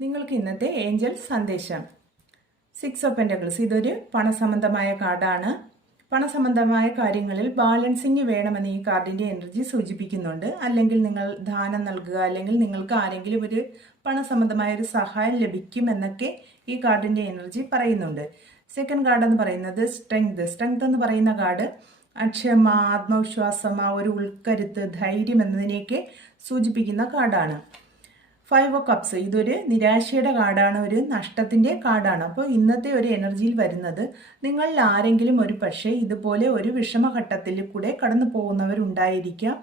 നിങ്ങൾക്ക് ഇന്നത്തെ ഏഞ്ചൽ സന്ദേശം 6 ഓഫ് പെന്റക്കിൾസ്. ഇതൊരു പണസംബന്ധമായ കാർഡാണ്. പണസംബന്ധമായ കാര്യങ്ങളിൽ ബാലൻസിങ് വേണമെന്ന് ഈ കാർഡിന്റെ എനർജി സൂചിപ്പിക്കുന്നുണ്ട്. അല്ലെങ്കിൽ നിങ്ങൾ ദാനം നൽകുക, അല്ലെങ്കിൽ നിങ്ങൾക്ക് ആരെങ്കിലും ഒരു പണസംബന്ധമായ ഒരു സഹായം ലഭിക്കും എന്നൊക്കെ ഈ കാർഡിന്റെ എനർജി പറയുന്നുണ്ട്. സെക്കൻഡ് കാർഡ് എന്ന് പറയുന്നത് സ്ട്രെങ്ത് എന്ന് പറയുന്ന കാർഡ് അക്ഷമ, ആത്മവിശ്വാസം, ഒരു ഉൾക്കരുത്ത്, ധൈര്യം എന്നതിനെയൊക്കെ സൂചിപ്പിക്കുന്ന കാർഡാണ്. 5 ഓഫ് കപ്സ് ഇതൊരു നിരാശയുടെ കാർഡാണ്, ഒരു നഷ്ടത്തിൻ്റെ കാർഡാണ്. അപ്പോൾ ഇന്നത്തെ ഒരു എനർജിയിൽ വരുന്നത് നിങ്ങളിൽ ആരെങ്കിലും ഒരു പക്ഷേ ഇതുപോലെ ഒരു വിഷമഘട്ടത്തിൽ കൂടെ കടന്നു പോകുന്നവരുണ്ടായിരിക്കാം,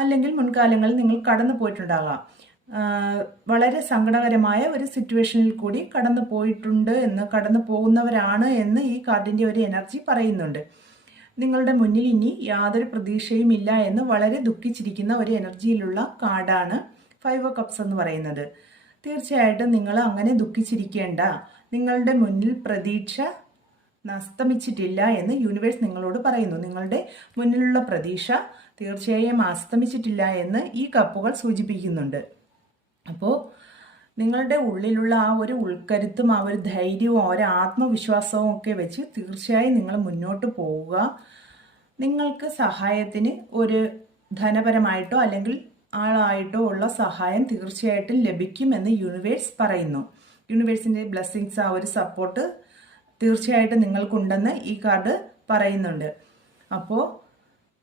അല്ലെങ്കിൽ മുൻകാലങ്ങളിൽ നിങ്ങൾ കടന്നു പോയിട്ടുണ്ടാകാം. വളരെ സങ്കടകരമായ ഒരു സിറ്റുവേഷനിൽ കൂടി കടന്നു പോകുന്നവരാണ് എന്ന് ഈ കാർഡിൻ്റെ ഒരു എനർജി പറയുന്നുണ്ട്. നിങ്ങളുടെ മുന്നിൽ ഇനി യാതൊരു പ്രതീക്ഷയും ഇല്ല എന്ന് വളരെ ദുഃഖിച്ചിരിക്കുന്ന ഒരു എനർജിയിലുള്ള കാർഡാണ് 5 ഓഫ് കപ്സ് എന്ന് പറയുന്നത്. തീർച്ചയായിട്ടും നിങ്ങൾ അങ്ങനെ ദുഃഖിച്ചിരിക്കേണ്ട. നിങ്ങളുടെ മുന്നിൽ പ്രതീക്ഷ അസ്തമിച്ചിട്ടില്ല എന്ന് യൂണിവേഴ്സ് നിങ്ങളോട് പറയുന്നു. നിങ്ങളുടെ മുന്നിലുള്ള പ്രതീക്ഷ തീർച്ചയായും അസ്തമിച്ചിട്ടില്ല എന്ന് ഈ കപ്പുകൾ സൂചിപ്പിക്കുന്നുണ്ട്. അപ്പോൾ നിങ്ങളുടെ ഉള്ളിലുള്ള ആ ഒരു ഉൾക്കരുത്തും, ആ ഒരു ധൈര്യവും, ഒരു ആത്മവിശ്വാസവും ഒക്കെ വെച്ച് തീർച്ചയായും നിങ്ങൾ മുന്നോട്ട് പോവുക. നിങ്ങൾക്ക് സഹായത്തിന് ഒരു ധനപരമായിട്ടോ അല്ലെങ്കിൽ ആളായിട്ടോ ഉള്ള സഹായം തീർച്ചയായിട്ടും ലഭിക്കുമെന്ന് യൂണിവേഴ്സ് പറയുന്നു. യൂണിവേഴ്സിൻ്റെ ബ്ലെസ്സിങ്സ്, ആ ഒരു സപ്പോർട്ട് തീർച്ചയായിട്ടും നിങ്ങൾക്കുണ്ടെന്ന് ഈ കാർഡ് പറയുന്നുണ്ട്. അപ്പോൾ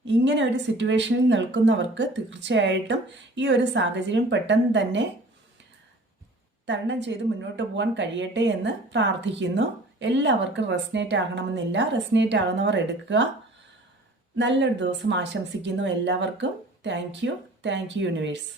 ഇങ്ങനെ ഒരു സിറ്റുവേഷനിൽ നിൽക്കുന്നവർക്ക് തീർച്ചയായിട്ടും ഈ ഒരു സാഹചര്യം പെട്ടെന്ന് തന്നെ തരണം ചെയ്ത് മുന്നോട്ട് പോകാൻ കഴിയട്ടെ എന്ന് പ്രാർത്ഥിക്കുന്നു. എല്ലാവർക്കും റെസനേറ്റ് ആകണമെന്നില്ല. റെസനേറ്റ് ആകുന്നവർ എടുക്കുക. നല്ലൊരു ദിവസം ആശംസിക്കുന്നു എല്ലാവർക്കും. Thank you universe.